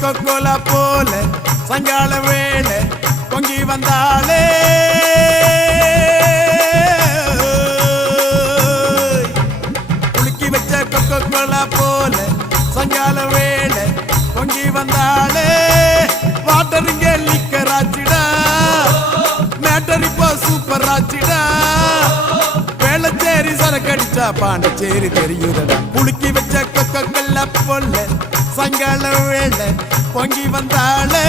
Coca-Cola போல சாயங்கால வேளை பொங்கி வந்தாளே குலுக்கி வச்ச கொக்கோலா போல சாயங்கால வேளை பொங்கி வந்தாளே வாட்டர் இங்க லிக்கர் ஆச்சிடா மேட்டர் இப்போ சூப்பர் ஆச்சிடா வேளச்சேரி சரக்கடிச்சா பாண்டிச்சேரி தெரியுதடா குலுக்கி வச்ச கொக்கோலா போல சாயங்கால வேளை பொங்கி வந்தாளே